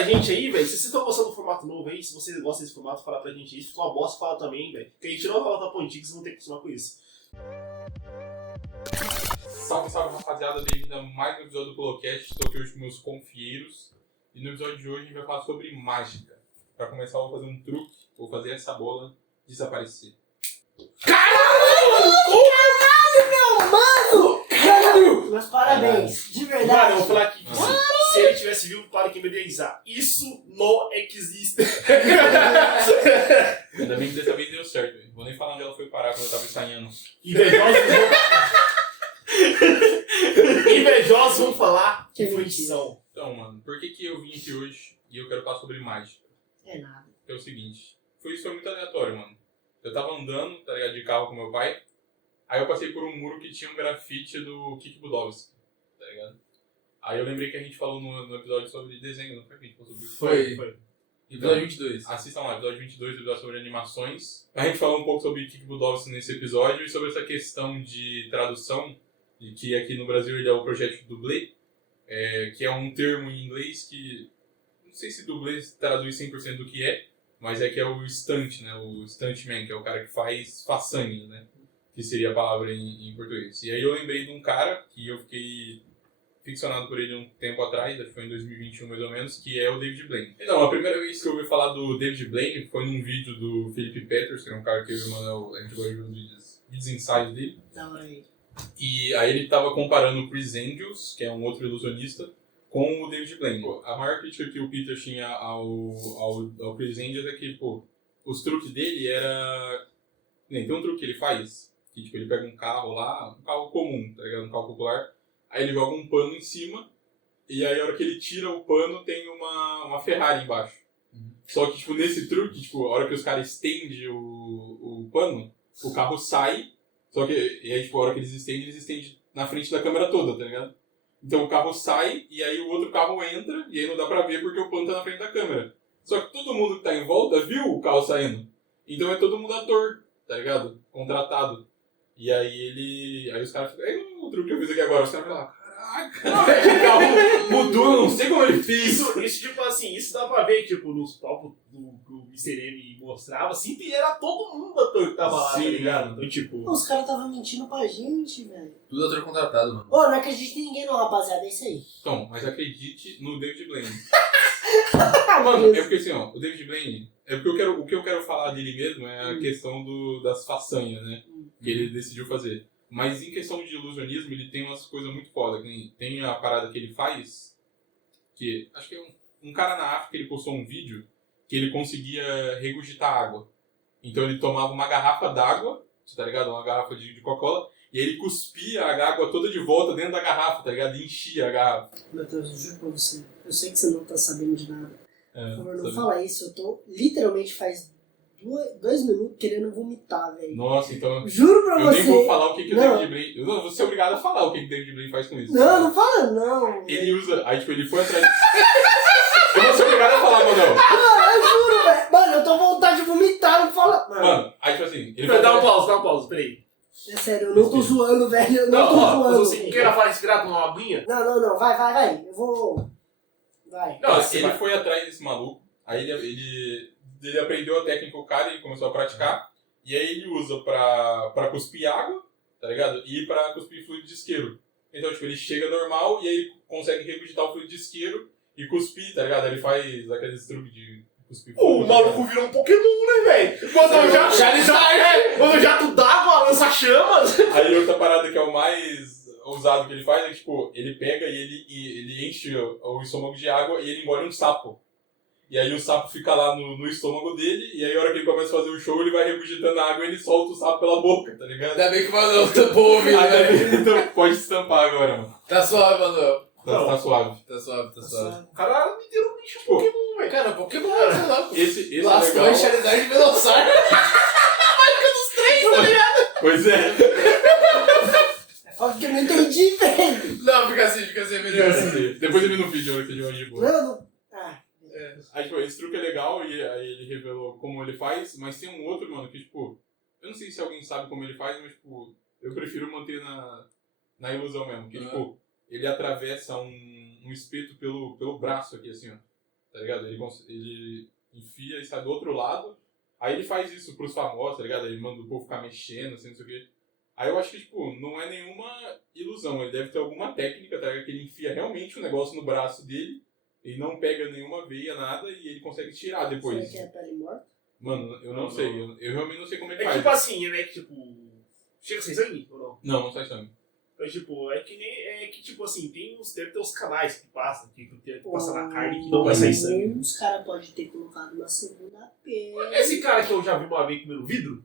pra gente aí, velho. Se vocês estão gostando do formato novo aí, se vocês gostam desse formato, fala pra gente aí. Se ficou uma bosta, fala também, velho. Porque a gente não vai falar da pontinha, que vocês vão ter que acostumar com isso. Salve, salve, rapaziada. Bem-vindo a mais um episódio do Colocast. Estou aqui hoje com meus confieiros. E no episódio de hoje a gente vai falar sobre mágica. Pra começar, eu vou fazer um truque. Vou fazer essa bola desaparecer. Caralho, meus parabéns, de verdade. Mano, eu vou falar aqui que se ele tivesse vivo, para que me idealizar. Isso não existe. Ainda bem que dessa vez deu certo. Véio. Vou nem falar onde ela foi parar quando eu tava ensaiando. Invejosos vão falar que foi edição. Então, mano, por que eu vim aqui hoje e eu quero falar sobre mágica? É nada. É o seguinte, foi muito aleatório, mano. Eu tava andando, tá ligado, de carro com meu pai. Aí eu passei por um muro que tinha um grafite do Kik Budowski, tá ligado? Aí eu lembrei que a gente falou no episódio sobre desenho, não foi que a gente falou sobre isso? Foi. Episódio 22. Assistam lá, episódio 22, episódio sobre animações. A gente falou um pouco sobre Kik Budowski nesse episódio e sobre essa questão de tradução, e que aqui no Brasil ele é o projeto dublê, que é um termo em inglês que, não sei se dublê traduz 100% do que é, mas é que é o stunt, né? O stuntman, que é o cara que faz façanha, né? Que seria a palavra em português. E aí eu lembrei de um cara que eu fiquei ficcionado por ele um tempo atrás, acho que foi em 2021 mais ou menos, que é o David Blaine. Então, a primeira vez que eu ouvi falar do David Blaine foi num vídeo do Felipe Peters, que é um cara que eu e o Manuel, a gente gosta de ver os vídeos ensaios dele. E aí ele tava comparando o Chris Angels, que é um outro ilusionista, com o David Blaine. Pô, a maior crítica que o Peter tinha ao Chris Angels é que, pô, os truques dele era... Tem um truque que ele faz, que tipo, ele pega um carro lá, um carro comum, tá ligado? Um carro popular, aí ele joga um pano em cima, e aí a hora que ele tira o pano tem uma Ferrari embaixo. Só que, tipo, nesse truque, tipo, a hora que os caras estendem o pano, o carro sai, só que, e aí, tipo, a hora que eles estendem na frente da câmera toda, tá ligado? Então o carro sai, e aí o outro carro entra, e aí não dá pra ver porque o pano tá na frente da câmera. Só que todo mundo que tá em volta viu o carro saindo. Então é todo mundo ator, tá ligado? Contratado. E aí os caras ficam... Aí o truque que eu fiz aqui agora, os caras ficam lá, caraca, o carro mudou, eu não sei como ele fez. Isso, tipo assim, isso dá pra ver, tipo, nos palcos que o Mr. M mostrava, assim, que era todo mundo ator que tava lá, Sim, tá ligado? Então, tipo... Os caras estavam mentindo pra gente, velho. Tudo ator contratado, mano. Ô, não acredito em ninguém não, rapaziada, é isso aí. Então, mas acredite no David Blaine. Mano, é porque assim, ó, o David Blaine... É porque o que eu quero falar dele mesmo é a questão das façanhas, né? Que ele decidiu fazer. Mas em questão de ilusionismo, ele tem umas coisas muito foda. Tem a parada que ele faz, que acho que é um cara na África, ele postou um vídeo que ele conseguia regurgitar água. Então ele tomava uma garrafa d'água, tá ligado? Uma garrafa de Coca-Cola, e aí ele cuspia a água toda de volta dentro da garrafa, tá ligado? E enchia a garrafa. Meu Deus, eu juro pra você. Eu sei que você não tá sabendo de nada. Por favor, não sabe? fala isso. Eu tô literalmente faz 2 minutos querendo vomitar, velho. Nossa, então... Juro pra Eu você. nem vou falar o que o Não. David Blaine... Eu não vou ser obrigado a falar o que o David Blaine faz com isso. Não, não fala não. Ele usa... Aí, tipo, ele foi atrás... Eu vou ser obrigado a falar, Manuel. Mano, eu juro, velho. Mano, eu tô com vontade de vomitar, não fala. Mano, aí, tipo assim... Ele Dá uma pausa, peraí. É sério, eu não tô zoando, velho. Eu não tô Ó, zoando. você queira falar inspirado com uma aguinha? Não. Vai. Eu vou... Vai. Não, Você ele vai. foi atrás desse maluco, aí ele aprendeu a técnica com o cara e começou a praticar, e aí ele usa pra cuspir água, tá ligado? E pra cuspir fluido de isqueiro. Então, tipo, ele chega normal e aí ele consegue regurgitar o fluido de isqueiro e cuspir, tá ligado? Ele faz aqueles truques de cuspir O maluco virou um Pokémon, né, velho? Quando o jato d'água lança chamas. Aí outra parada que é o mais ousado que ele faz é, tipo, ele pega e ele enche o estômago de água e ele engole um sapo. E aí o sapo fica lá no estômago dele, e aí a hora que ele começa a fazer o show, ele vai regurgitando a água e ele solta o sapo pela boca, tá ligado? Ainda bem que o Manuel tampou o ouvido, né? Então pode estampar agora, mano. Tá suave, Manuel. Tá suave. Tá suave. O cara me deu um bicho Pô, Pokémon, velho. Cara, Pokémon, sei lá. Esse é Lascou a legal. Charizard de Velossar. Pois é. É foda que eu não entendi, velho. Não, fica assim, é melhor. Depois ele no vídeo, que ele de boa. Não. Ah, Aí, tipo, esse truque é legal e aí ele revelou como ele faz, mas tem um outro, mano, que, tipo, eu não sei se alguém sabe como ele faz, mas, tipo, eu prefiro manter na ilusão mesmo, que, tipo, ele atravessa um espeto pelo braço aqui, assim, ó. tá ligado? Ele enfia e sai do outro lado. Aí ele faz isso pros famosos, tá ligado? Ele manda o povo ficar mexendo, assim, não sei o quê. Aí eu acho que, tipo, não é nenhuma ilusão. Ele deve ter alguma técnica, tá ligado? Que ele enfia realmente o negócio no braço dele e não pega nenhuma veia, nada, e ele consegue tirar depois. Será que é pele morta? Mano, eu não sei. Eu realmente não sei como ele É faz. tipo assim, né? Que tipo. Chega sem sangue ou não? Não, não sai sangue. É tipo, é que nem. É que tipo assim, deve ter uns canais que passam, que passa na carne que não vai sair sangue. Os caras podem ter colocado uma segunda pele. Esse cara que eu já vi uma vez comendo vidro,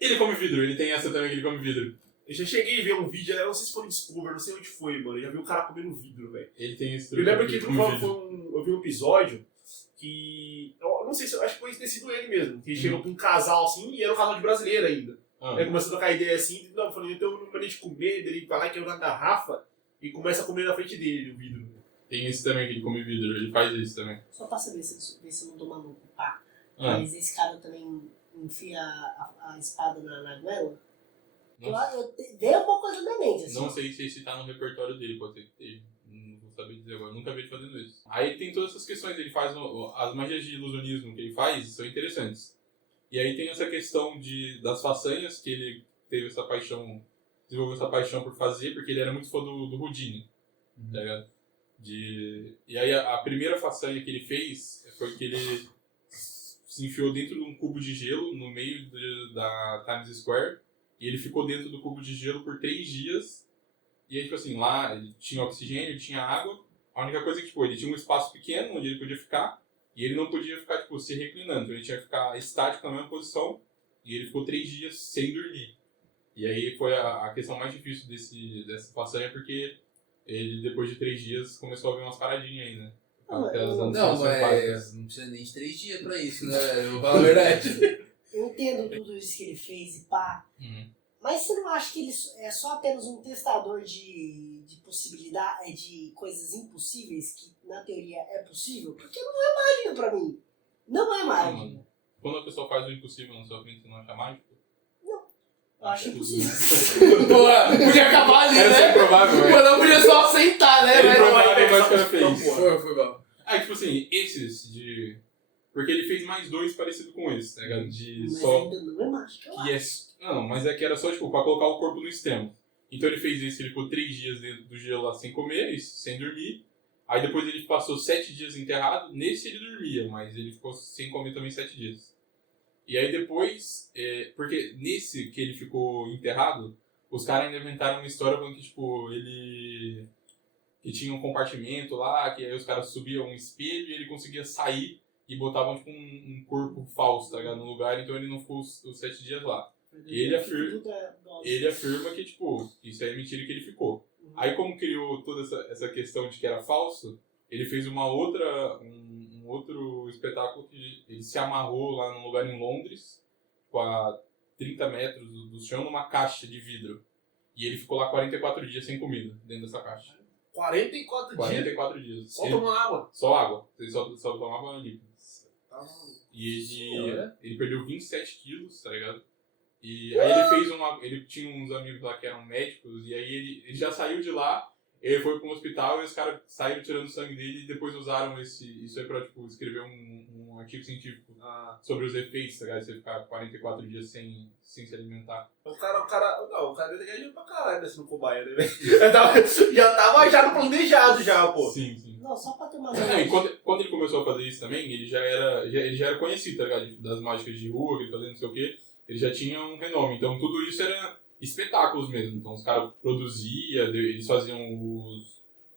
Ele come vidro, ele tem essa também que ele come vidro. eu já cheguei a ver um vídeo, eu não sei se foi no Discover, não sei onde foi, mano. Eu já vi um cara comendo vidro, velho. Ele tem esse Eu lembro que ele come vidro. eu vi um episódio que. Eu não sei se acho que foi ter sido ele mesmo. Que chegou pra um casal assim, e era um casal de brasileiro ainda. Ah, Aí começou a trocar ideia assim, não, eu falei, então eu não parei de comer, ele vai lá e quebra na garrafa e começa a comer na frente dele o vidro. tem esse também que ele come vidro, ele faz isso também. Só pra saber se eu não tô maluco, pá. Ah, Mas esse cara também enfia a espada na goela? não, Veio uma coisa na mente, assim. não sei se esse tá no repertório dele, pode ser que esteja. Não vou saber dizer agora, nunca vi ele fazendo isso. Aí tem todas essas questões, ele faz as magias de ilusionismo que ele faz são interessantes. E aí tem essa questão das façanhas que ele teve essa paixão, desenvolveu essa paixão por fazer, porque ele era muito fã do Houdini, tá ligado? E aí a primeira façanha que ele fez foi que ele se enfiou dentro de um cubo de gelo no meio da Times Square, e ele ficou dentro do cubo de gelo por 3 dias. E aí, tipo assim, lá ele tinha oxigênio, tinha água. A única coisa é que, tipo, ele tinha um espaço pequeno onde ele podia ficar. E ele não podia ficar, tipo, se reclinando. Então ele tinha que ficar estático na mesma posição. E ele ficou 3 dias sem dormir. E aí foi a questão mais difícil dessa façanha, porque ele, depois de 3 dias, começou a ver umas paradinhas aí, né? Aquelas Não, alucinações básicas. mas não precisa nem de 3 dias pra isso, né, velho? Eu vou falar a verdade. Eu entendo tudo isso que ele fez e pá. Uhum. Mas você não acha que ele é só apenas um testador de possibilidade, de coisas impossíveis que na teoria é possível? Porque não é mágica pra mim. Não é mágica. Mano, quando a pessoa faz o impossível na sua frente, você não acha mágico? Eu acho impossível. Pô, podia acabar ali, Era né? improvável, Pô, não podia só aceitar, né, Era velho? improvável, mas o cara fez. Foi bom. Ah, tipo assim, esses de... Porque ele fez mais 2 parecidos com esse, tá ligado? De Mas só... ainda não é mágica, eu Que acho. Não, mas é que era só, tipo, pra colocar o corpo no extremo. Então ele fez isso, ele ficou 3 dias dentro do gelo lá sem comer, sem dormir. Aí depois ele passou 7 dias enterrado. Nesse ele dormia, mas ele ficou sem comer também 7 dias. E aí depois, porque nesse que ele ficou enterrado, os caras ainda inventaram uma história falando que, tipo, ele... que tinha um compartimento lá, que aí os caras subiam um espelho e ele conseguia sair e botavam, tipo, um corpo falso, tá ligado? No lugar, então ele não ficou os 7 dias lá. Ele afirma que, tipo, isso aí é mentira que ele ficou. Aí, como criou toda essa questão de que era falso, ele fez um outro espetáculo que ele se amarrou lá num lugar em Londres, tipo, a 30 metros do chão, numa caixa de vidro. E ele ficou lá 44 dias sem comida, dentro dessa caixa. 44 dias? 44 dias. Só tomando água? Só água. Ele só tomava líquido. Tá maluco. E ele perdeu 27 quilos, tá ligado? E aí ele fez ele tinha uns amigos lá que eram médicos, e aí ele já saiu de lá, ele foi para um hospital e os caras saíram tirando sangue dele e depois usaram isso aí pra, tipo, escrever um artigo científico sobre os efeitos, tá ligado? Você ficar 44 dias sem se alimentar. O cara deve ganhar pra caralho nesse no cobaia, né, velho? Já tava no planejado já, pô. Sim. Não, só pra ter uma E quando ele começou a fazer isso também, ele já era conhecido, tá ligado? Das mágicas de rua, que ele fazia não sei o quê. Ele já tinha um renome. Então tudo isso era espetáculos mesmo. Então os caras produziam, eles faziam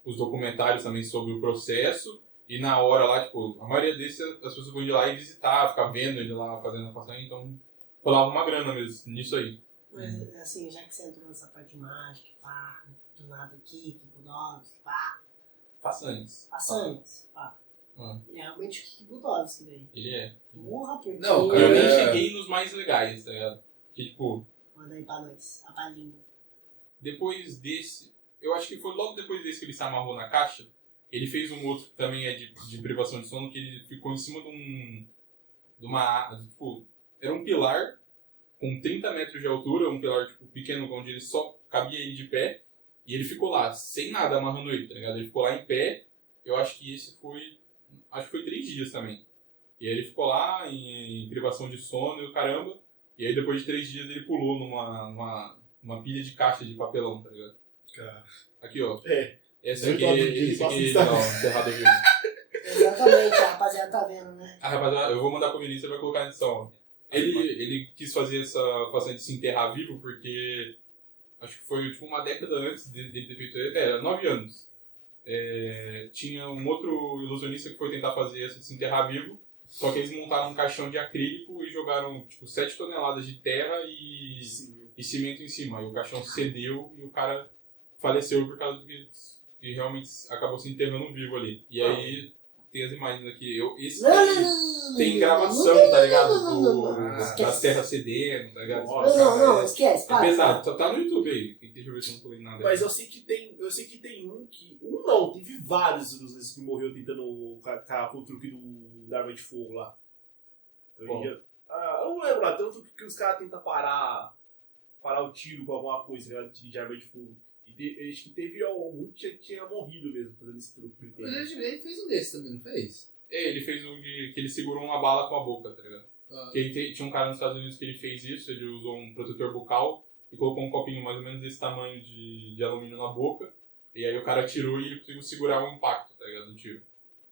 os documentários também sobre o processo. E na hora lá, tipo, a maioria desses as pessoas vão ir lá e visitar, ficar vendo ele lá fazendo a façanha. Então rolava uma grana mesmo nisso aí. Mas assim, já que você entrou nessa parte de mágica, pá, do nada aqui, tipo Budovski, pá. Façanhas. Pá. Ah. Ele é realmente o Kiki Budovski, velho. Ele é. Porra, porque... Não, Eu cara, nem cheguei nos mais legais, tá ligado? Que tipo... Manda aí pra nós, a palhinha. Depois desse, eu acho que foi logo depois desse que ele se amarrou na caixa, ele fez um outro que também é de privação de sono, que ele ficou em cima de uma, tipo, era um pilar com 30 metros de altura, um pilar, tipo, pequeno, onde ele só cabia ele de pé, e ele ficou lá, sem nada amarrando ele, tá ligado? Ele ficou lá em pé, eu acho que esse foi acho que foi 3 dias também. E aí ele ficou lá em privação de sono e o caramba. E aí depois de 3 dias ele pulou numa pilha de caixa de papelão, tá ligado? Cara. Aqui, ó. É. Esse Eu aqui, tô abrindo ele, esse passa aqui, no Instagram. não, Cerrado Vivo. Exatamente, a rapaziada tá vendo, né? Ah, rapaziada, eu vou mandar pro Vinícius e vai colocar na edição. Ele quis fazer essa fação de se enterrar vivo porque acho que foi tipo uma década antes dele ter feito. Era 9 anos. Tinha um outro ilusionista que foi tentar fazer essa de se enterrar vivo, só que eles montaram um caixão de acrílico e jogaram tipo 7 toneladas de terra e cimento em cima. E o caixão cedeu e o cara faleceu por causa que realmente acabou se enterrando vivo ali. E aí tem as imagens aqui. Tem gravação, tá ligado? Das terras cedendo, tá ligado? Não, esquece. É pesado, só tá no YouTube aí. Deixa eu ver se eu não pulei nada. Mas eu sei que tem um que. Um não, teve vários ilusionistas que morreu tentando com o truque da arma de fogo lá. Então, eu não lembro lá, tem um truque que os caras tentam parar o tiro com alguma coisa, né? De arma de fogo. E acho que teve algum que tinha morrido mesmo fazendo esse truque. O Ele fez um desse também, não fez? Ele fez um que ele segurou uma bala com a boca, tá ligado? Tinha um cara nos Estados Unidos que ele fez isso, ele usou um protetor bucal e colocou um copinho mais ou menos desse tamanho de alumínio na boca, e aí o cara atirou e ele conseguiu segurar o impacto, tá ligado, do tiro.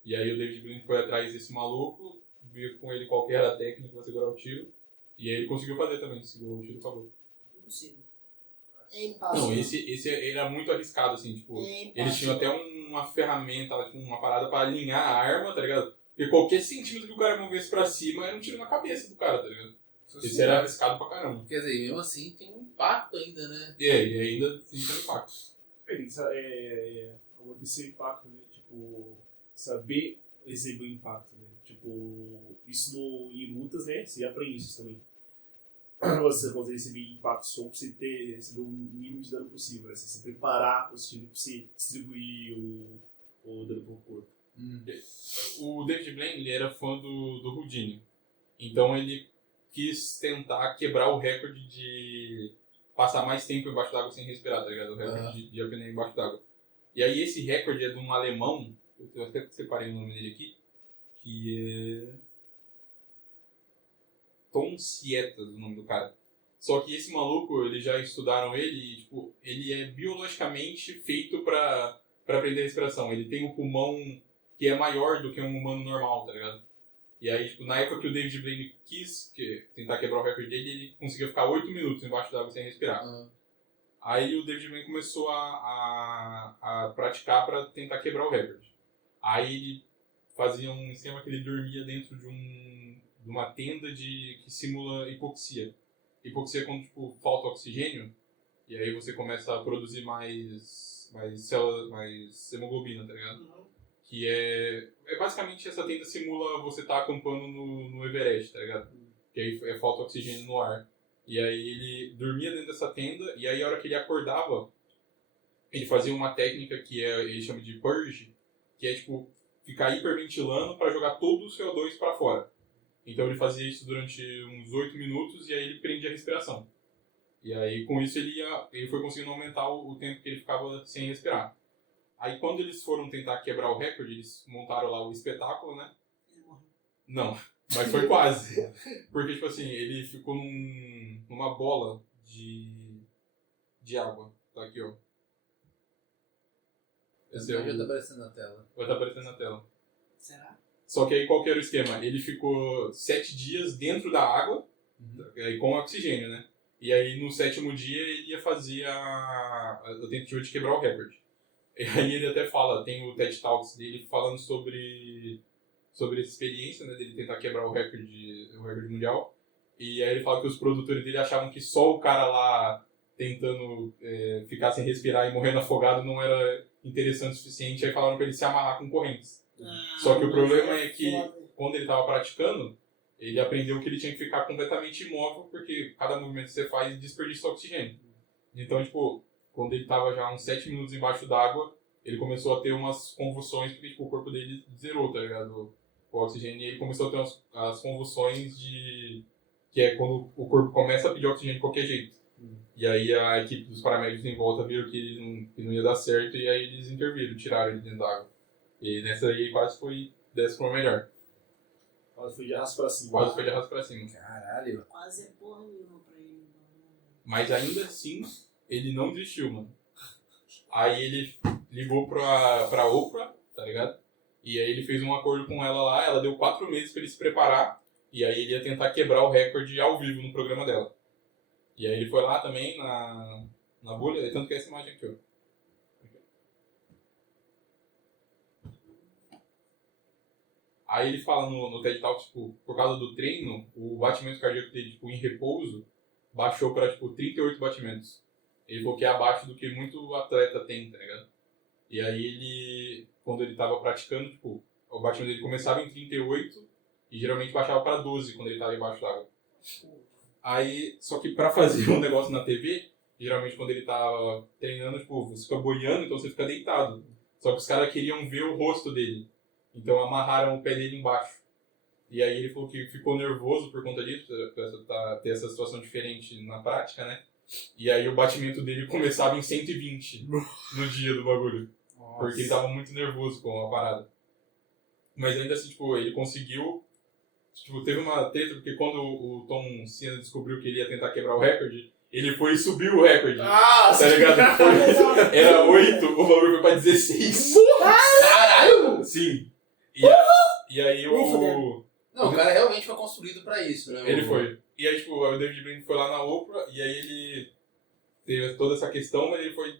E aí o David Blaine foi atrás desse maluco, viu com ele qual que era a técnica pra segurar o tiro, e aí ele conseguiu fazer também, segurou o tiro com a boca. Impossível. É impossível. Não, esse era muito arriscado, assim, tipo, eles tinham até uma ferramenta, tipo, uma parada pra alinhar a arma, tá ligado? Porque qualquer centímetro que o cara movesse pra cima era um tiro na cabeça do cara, tá ligado? Esse era arriscado pra caramba. Quer dizer, mesmo assim tem um impacto ainda, né? E ainda tem impacto. Acontecer o impacto, né? Tipo, saber receber o impacto, né? Tipo, isso em lutas, né? Você aprende isso também. Você consegue receber impacto só pra você receber o mínimo de dano possível, né? Você se preparar os times pra você distribuir o dano pro corpo. O David Blaine, ele era fã do Houdini. Então ele quis tentar quebrar o recorde de passar mais tempo embaixo d'água sem respirar, tá ligado? O recorde de apneia embaixo d'água. E aí esse recorde é de um alemão, eu até separei o nome dele aqui, que é Tom Sietas, o nome do cara. Só que esse maluco, eles já estudaram ele e, tipo, ele é biologicamente feito pra aprender a respiração. Ele tem um pulmão que é maior do que um humano normal, tá ligado? E aí, tipo, na época que o David Blaine quis tentar quebrar o recorde dele, ele conseguia ficar 8 minutos embaixo d'água sem respirar. Aí o David Blaine começou a praticar pra tentar quebrar o recorde. Aí ele fazia um esquema que ele dormia dentro de uma tenda que simula hipoxia. Hipoxia é quando, tipo, falta oxigênio, e aí você começa a produzir mais células, mais hemoglobina, tá ligado? Que é basicamente essa tenda simula você tá acampando no Everest, tá ligado? Que aí falta oxigênio no ar. E aí ele dormia dentro dessa tenda, e aí a hora que ele acordava, ele fazia uma técnica que ele chama de purge, que é tipo ficar hiperventilando para jogar todo o CO2 para fora. Então ele fazia isso durante uns 8 minutos e aí ele prendia a respiração. E aí com isso ele foi conseguindo aumentar o tempo que ele ficava sem respirar. Aí quando eles foram tentar quebrar o recorde, eles montaram lá o espetáculo, né? Ele morreu. Não, mas foi quase. Porque, tipo assim, ele ficou numa bola de água. Tá aqui, ó. Esse Já tá aparecendo na tela. Vai estar aparecendo na tela. Será? Só que aí qual que era o esquema? Ele ficou 7 dias dentro da água, com oxigênio, né? E aí no 7º dia ele ia fazer a tentativa de quebrar o recorde. E aí ele até fala, tem o TED Talks dele falando sobre essa experiência, né, dele tentar quebrar o recorde mundial. E aí ele fala que os produtores dele achavam que só o cara lá tentando ficar sem respirar e morrendo afogado não era interessante o suficiente. Aí falaram pra ele se amarrar com correntes. Só que o problema é que quando ele estava praticando, ele aprendeu que ele tinha que ficar completamente imóvel, porque cada movimento que você faz desperdiça oxigênio. Então, tipo, quando ele estava já uns 7 minutos embaixo d'água, ele começou a ter umas convulsões, porque tipo, o corpo dele zerou, tá ligado? O oxigênio, e ele começou a ter as convulsões que é quando o corpo começa a pedir oxigênio de qualquer jeito. E aí a equipe dos paramédicos em volta viram que não ia dar certo, e aí eles interviram, tiraram ele dentro d'água. E nessa aí quase foi desse pra uma melhor. Quase foi de arrasto pra cima. Quase foi de arrasto pra cima. Caralho. Quase é porra nenhuma pra ele. Mas ainda assim, ele não desistiu, mano. Aí ele ligou pra Oprah, tá ligado? E aí ele fez um acordo com ela lá, ela deu 4 meses pra ele se preparar, e aí ele ia tentar quebrar o recorde ao vivo no programa dela. E aí ele foi lá também na bolha, tanto que é essa imagem aqui, ó. Aí ele fala no TED Talk, tipo, por causa do treino, o batimento cardíaco dele, tipo, em repouso, baixou pra, tipo, 38 batimentos. Ele falou que é abaixo do que muito atleta tem, tá ligado? E aí ele, quando ele tava praticando, tipo, o batimento dele começava em 38 e geralmente baixava pra 12 quando ele tava embaixo d'água. Aí, só que pra fazer um negócio na TV, geralmente quando ele tava treinando, tipo, você fica boiando, então você fica deitado. Só que os caras queriam ver o rosto dele. Então amarraram o pé dele embaixo. E aí ele falou que ficou nervoso por conta disso, pra ter essa situação diferente na prática, né? E aí o batimento dele começava em 120 no dia do bagulho. Nossa. Porque ele tava muito nervoso com a parada. Mas ainda assim, tipo, ele conseguiu... Tipo, teve uma treta, porque quando o Tom Cena descobriu que ele ia tentar quebrar o recorde, ele foi e subiu o recorde. Ah, Tá ligado? Foi, era 8, o valor foi pra 16. Caralho! Sim. E aí Nem fudendo. o... Não, o cara realmente foi construído pra isso, né? Ele foi. E aí, tipo, o David Blaine foi lá na Oprah, e aí ele teve toda essa questão, mas ele foi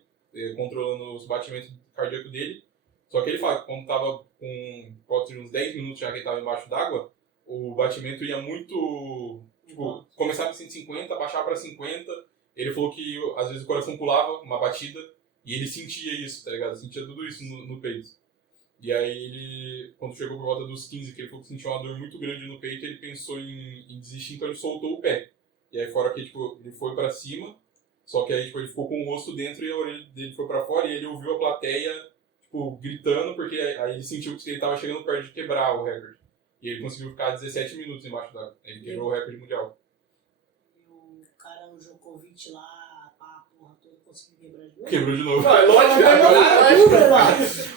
controlando os batimentos cardíacos dele. Só que ele fala que quando tava com, pode ser uns 10 minutos já que ele tava embaixo d'água, o batimento ia muito... Tipo, começava em 150, baixava pra 50. Ele falou que às vezes o coração pulava uma batida, e ele sentia isso, tá ligado? Sentia tudo isso no peito. E aí ele, quando chegou por volta dos 15, que ele falou que sentiu uma dor muito grande no peito, ele pensou em desistir, então ele soltou o pé. E aí fora que, tipo, ele foi pra cima, só que aí, tipo, ele ficou com o rosto dentro e a orelha dele foi pra fora, e ele ouviu a plateia, tipo, gritando, porque aí ele sentiu que ele tava chegando perto de quebrar o recorde. E ele conseguiu ficar 17 minutos embaixo d'água. Ele quebrou o recorde mundial. E o cara, o Djokovic lá, pá, porra toda, conseguiu quebrar de novo. Quebrou de novo. Não, é lógico,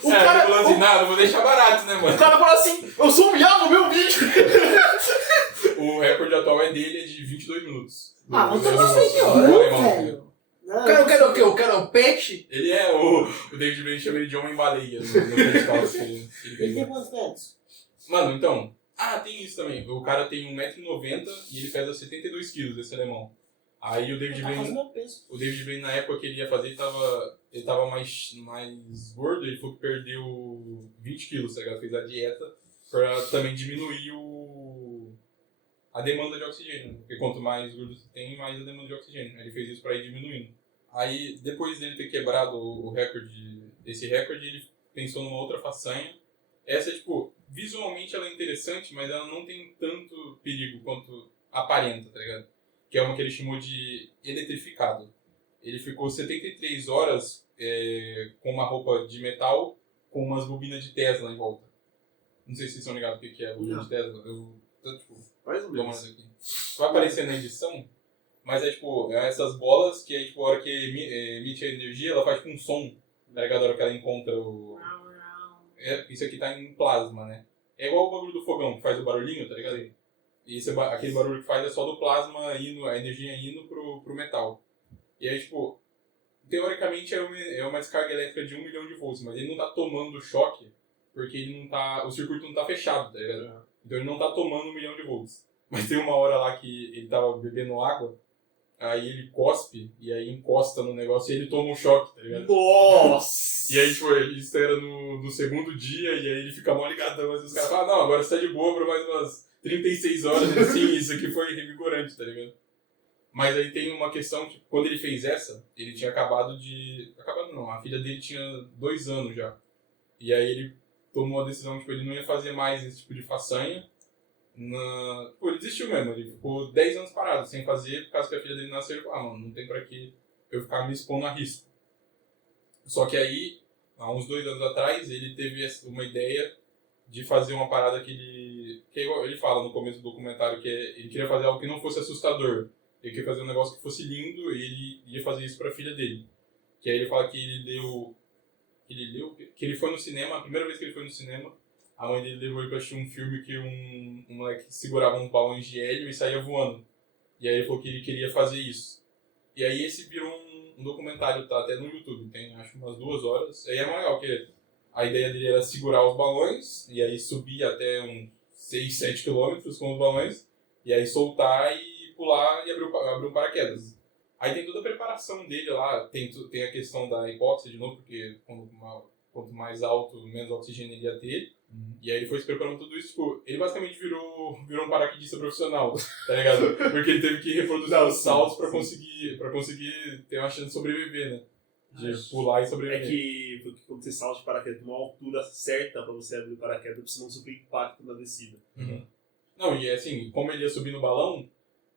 O Ele falou assim, não vou deixar barato, né, mano? O cara fala assim, eu sou humilhado no meu vídeo. O recorde atual dele é de 22 minutos. Ah, mas Do- você do- não fez do não, alemão. velho. Não, O cara quer o quê? O cara é um peixe? Ele é o David Blaine chama ele de homem-baleia no festival que ele Ele ganhou. tem quantos metros? Mano, então... Ah, tem isso também. O cara tem 1,90 m e ele pesa 72 kg, esse alemão. Aí o David Ele tá fazendo Blaine... meu peso. O David Blaine, na época que ele ia fazer, ele tava mais gordo. Ele falou que perdeu 20 quilos, tá ligado? Fez a dieta pra também diminuir a demanda de oxigênio. Porque quanto mais gordo você tem, mais a demanda de oxigênio. Ele fez isso pra ir diminuindo. Aí, depois dele ter quebrado esse recorde, ele pensou numa outra façanha. Essa, tipo, visualmente ela é interessante, mas ela não tem tanto perigo quanto aparenta, tá ligado? Que é uma que ele chamou de eletrificado. Ele ficou 73 horas com uma roupa de metal com umas bobinas de Tesla em volta. Não sei se vocês estão ligados o que é a bobina de Tesla. Tipo, Mais ou dou uma menos. olhada aqui. Vai aparecer na edição, mas é tipo, essas bolas que aí, tipo, a hora que emite a energia, ela faz tipo um som, tá ligado? A hora que ela encontra o... Isso aqui tá em plasma, né? É igual o bagulho do fogão, que faz o barulhinho, tá ligado? E aquele barulho que faz é só do plasma indo, a energia indo pro metal. E aí, tipo, teoricamente é uma descarga elétrica de 1 milhão de volts, mas ele não tá tomando choque, porque ele não tá, o circuito não tá fechado, tá ligado? Então ele não tá tomando 1 milhão de volts. Mas tem uma hora lá que ele tava bebendo água, aí ele cospe, e aí encosta no negócio e ele toma um choque, tá ligado? Nossa! E aí, tipo, isso era no segundo dia, e aí ele fica mó ligadão, mas os caras falam, não, agora você tá de boa por mais umas 36 horas, assim, isso aqui foi revigorante, tá ligado? Mas aí tem uma questão que, quando ele fez essa, ele tinha acabado não, a filha dele tinha 2 anos já. E aí ele tomou a decisão, tipo, ele não ia fazer mais esse tipo de façanha. Pô, ele desistiu mesmo, ele ficou 10 anos parado, sem fazer, por causa que a filha dele nasceu, ele falou, mano, não tem pra que eu ficar me expondo a risco. Só que aí, há uns 2 anos atrás, ele teve uma ideia de fazer uma parada que ele fala no começo do documentário, que ele queria fazer algo que não fosse assustador. Ele queria fazer um negócio que fosse lindo e ele ia fazer isso pra filha dele. Que aí ele fala que ele foi no cinema, a primeira vez que ele foi no cinema, a mãe dele levou ele pra assistir um filme que um moleque segurava uns balões de hélio e saía voando. E aí ele falou que ele queria fazer isso. E aí esse virou um documentário, tá até no YouTube, tem acho umas 2 horas. Aí é mais legal, porque a ideia dele era segurar os balões, e aí subir até uns 6, 7 quilômetros com os balões, e aí soltar e pular e abrir um paraquedas. Aí tem toda a preparação dele lá, tem a questão da hipóxia de novo, porque quanto mais alto, menos oxigênio ele ia ter. E aí ele foi se preparando tudo isso, tipo, ele basicamente virou um paraquedista profissional, tá ligado? Porque ele teve que reproduzir os saltos pra conseguir ter uma chance de sobreviver, né? De pular e sobreviver. É que quando você salta de paraquedas uma altura certa pra você abrir o paraquedas, pra você não sofrer impacto na descida. Uhum. Não, e assim, como ele ia subir no balão,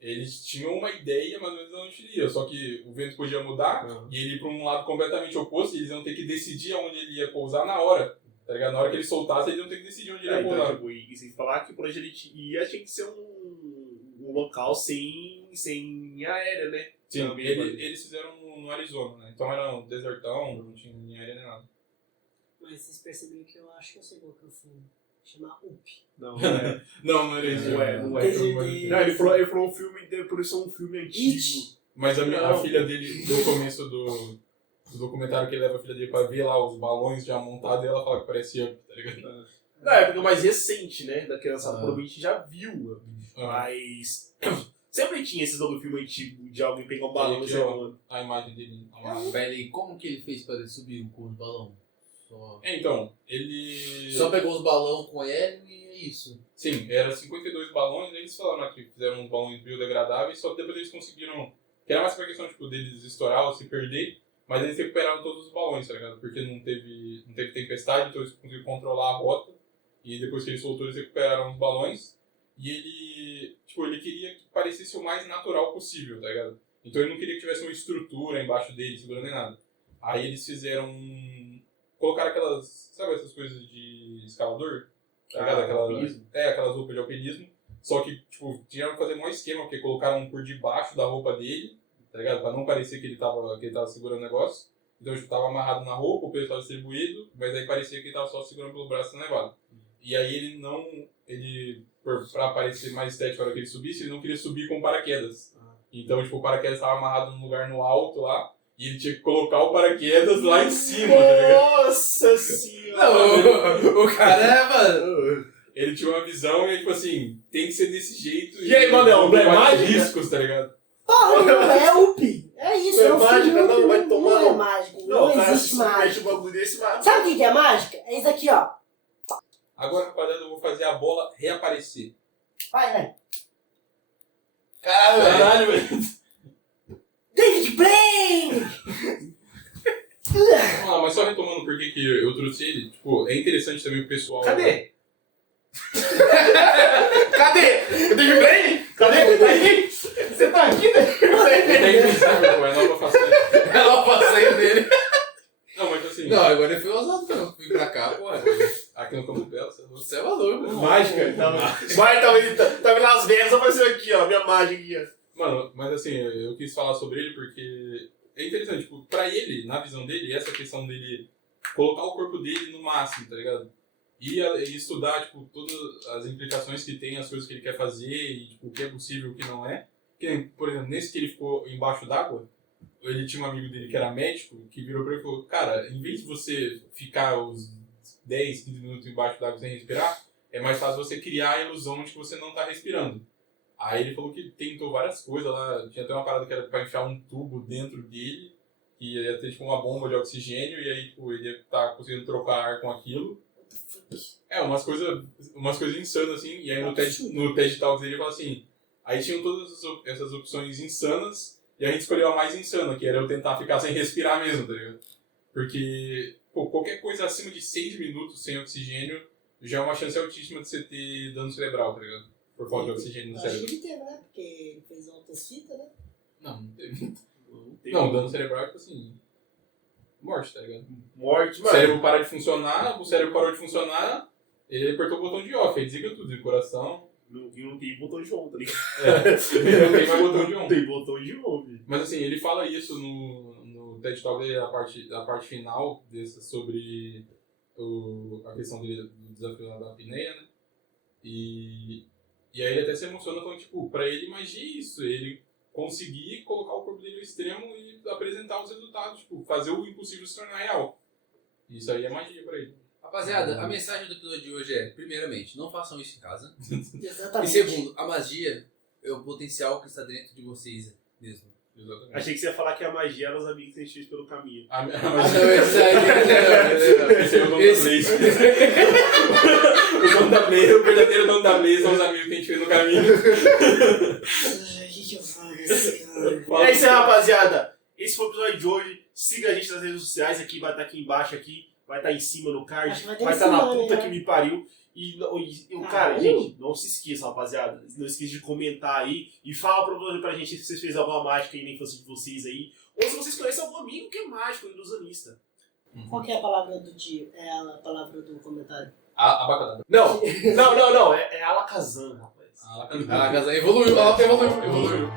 eles tinham uma ideia, mas eles não iria. Só que o vento podia mudar e ele ia pra um lado completamente oposto e eles iam ter que decidir onde ele ia pousar na hora. Tá ligado? Na hora que ele soltasse, eles iam ter que decidir onde ele ia pousar. Então, tipo, e sem falar que por onde ele ia tinha que ser um local sem aérea, né? Sim, eles fizeram no Arizona, né? Então era um desertão, não tinha linha aérea nem nada. Mas vocês perceberam que eu acho que eu sei qual que é o filme. Chama UP. Não é. Não era isso. Não é. Não, ele falou um filme, por isso é um filme antigo. Mas a filha dele, no começo do documentário que ele leva a filha dele pra ver lá os balões já montados, e ela fala que parecia Up, tá ligado? Na época mais recente, né? Da criança, provavelmente já viu. Mas sempre tinha esses do filme antigo de alguém pegar um balão e sair. A imagem dele. Pera aí, como que ele fez pra ele subir com os balões? Então, ele... Só pegou os balões com hélio e é isso. Sim, era 52 balões, eles falaram que fizeram uns balões biodegradáveis, só que depois eles conseguiram... Que era mais uma questão, tipo, deles estourar ou se perder, mas eles recuperaram todos os balões, tá ligado? Porque não teve tempestade, então eles conseguiram controlar a rota, e depois que ele soltou, eles recuperaram os balões, e ele queria que parecesse o mais natural possível, tá ligado? Então ele não queria que tivesse uma estrutura embaixo dele, segurando nem nada. Aí eles fizeram... Colocaram aquelas... Sabe essas coisas de escalador? Tá ligado? Aquelas roupas de alpinismo. Só que, tipo, tinham que fazer um esquema, porque colocaram por debaixo da roupa dele, tá ligado? Pra não parecer que ele tava segurando o negócio. Então, tipo, tava amarrado na roupa, o peso tava distribuído, mas aí parecia que ele tava só segurando pelo braço levado. E aí pra parecer mais estético na hora que ele subisse, ele não queria subir com paraquedas. Então, tipo, o paraquedas tava amarrado num lugar no alto lá, e ele tinha que colocar o paraquedas lá em cima, tá ligado? Nossa senhora! Não, o cara mano... Ele tinha uma visão e, tipo assim, tem que ser desse jeito. E aí, Manel, não é mágica? Riscos, tá ligado? Não é UP. É isso, Não é é um mágica, filme não, UP, vai tomar não é no- mágica, Não, não cara, existe se mexe mágica. um bagulho desse, mas... Sabe o que é mágica? É isso aqui, ó. Agora, rapaziada, eu vou fazer a bola reaparecer. Vai. Caralho, velho. David Blaine! Ah, mas só retomando por que eu trouxe ele, tipo, é interessante também o pessoal... Cadê? Cadê? Cadê o bem? Cadê? Tá aí? Você tá aqui, né? É invisível, pô, é nova façanha. É uma passeio dele. Não, mas assim, Não, agora ele foi ousado, não. Fui pra cá, pô. aqui no Campo Belo, Você é maluco, mano. Mágica. Vai, tava em Las Vegas, apareceu aqui, ó. Minha mágica aqui, ó. Mano, mas assim, eu quis falar sobre ele porque é interessante, tipo, pra ele, na visão dele, essa questão dele colocar o corpo dele no máximo, tá ligado? E estudar, tipo, todas as implicações que tem, as coisas que ele quer fazer e, tipo, o que é possível e o que não é. Que, por exemplo, nesse que ele ficou embaixo d'água, ele tinha um amigo dele que era médico, que virou pra ele e falou, cara, em vez de você ficar os 10, 15 minutos embaixo d'água sem respirar, é mais fácil você criar a ilusão de que você não tá respirando. Aí ele falou que tentou várias coisas lá, tinha até uma parada que era pra enfiar um tubo dentro dele, que ia ter tipo uma bomba de oxigênio, e aí tipo, ele ia estar conseguindo trocar ar com aquilo. É, umas coisas insanas assim, e aí no TED Talks ele fala assim, aí tinham todas essas opções insanas, e a gente escolheu a mais insana, que era eu tentar ficar sem respirar mesmo, tá ligado? Porque, pô, qualquer coisa acima de 6 minutos sem oxigênio já é uma chance altíssima de você ter dano cerebral, tá ligado? Por falta de oxigênio no Acho cérebro. que ele teve, né? Porque ele fez outras fitas, né? Não teve. Não, dano cerebral é tipo assim. Morte, tá ligado? Morte, O mano. cérebro para de funcionar, o cérebro parou de funcionar, ele apertou o botão de off, aí desliga tudo, de coração. E não tem botão de on, tá ligado? Ele não tem mais botão de Não on. tem botão de on, velho. Mas assim, ele fala isso no TED Talk dele, a parte final, sobre a questão do desafio lá da apneia, né? E aí ele até se emociona falando, tipo, pra ele magia isso, ele conseguir colocar o corpo dele ao extremo e apresentar os resultados, tipo, fazer o impossível se tornar real. Isso aí é magia pra ele. Rapaziada, a mensagem do episódio de hoje é, primeiramente, não façam isso em casa. Exatamente. E segundo, a magia é o potencial que está dentro de vocês mesmo. Exatamente. Achei que você ia falar que a magia era os amigos que a gente fez pelo caminho. A Não, magia... esse Esse é o nome da Blaze. O dono da Blaze, o verdadeiro dono da Blaze são os amigos que a gente fez no caminho. Ai, que eu falo assim, cara. É isso aí, rapaziada. Esse foi o episódio de hoje. Siga a gente nas redes sociais aqui, vai estar aqui embaixo aqui, vai estar em cima no card, Acho que vai ter vai em estar na cima, puta né? que me pariu. Cara, Caralho. gente, não se esqueça, rapaziada. Não esqueça de comentar aí e fala pra gente se vocês fez alguma mágica aí na infância de vocês aí. Ou se vocês conhecem algum amigo que é mágico, ilusionista. Qual que é a palavra do dia? É a palavra do comentário. Abacadabra. Não. É Alakazam, rapaz. Ah, casa evoluiu, evoluiu.